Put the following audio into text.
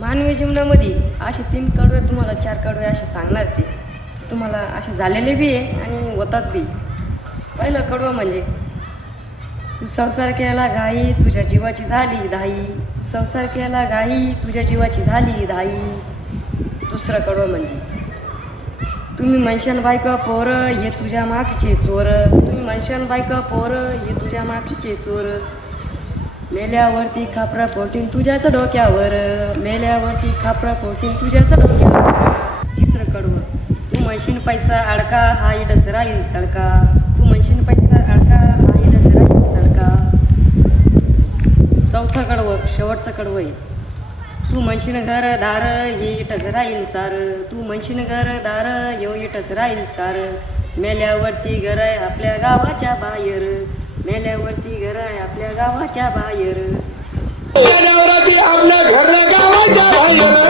मानवी जीवनामध्ये असे 3 कडवे तुम्हाला 4 कडवे असे सांगणार ते तुम्हाला असे झालेले बी आहे आणि होतात बी. पहिलं कडवं म्हणजे तू संसार केला घाई तुझ्या जीवाची झाली धाई. संसार केला घाई तुझ्या जीवाची झाली धाई. दुसरं कडवं म्हणजे तुम्ही म्हणशान बायका पोरं हे तुझ्या मागचे चोर. तुम्ही म्हणशान बायका पोरं हे तुझ्या मागचे चोर. मेल्यावरती खापरा पोटीन तुझ्याच डोक्यावर. मेल्यावरती खापरा पोटीन तुझ्याच डोक्यावर. तिसरं कडवं तू म्हणशीन पैसा अडका हा इडच राहील सडका. तू म्हणशीन पैसा अडका हा इडच राहील सडका. चौथं कडवं शेवटचं कडवं आहे तू म्हणशीन घर दार हे इटच राहील सार. तू म्हणशीन घर दार हे इटच राहील सार. मेल्यावरती घर आहे आपल्या गावाच्या बाहेर. मेल्यावरती घर आहे आपल्या गावाच्या बाहेर. मेल्यावरती आपल्या घर गावाच्या बाहेर.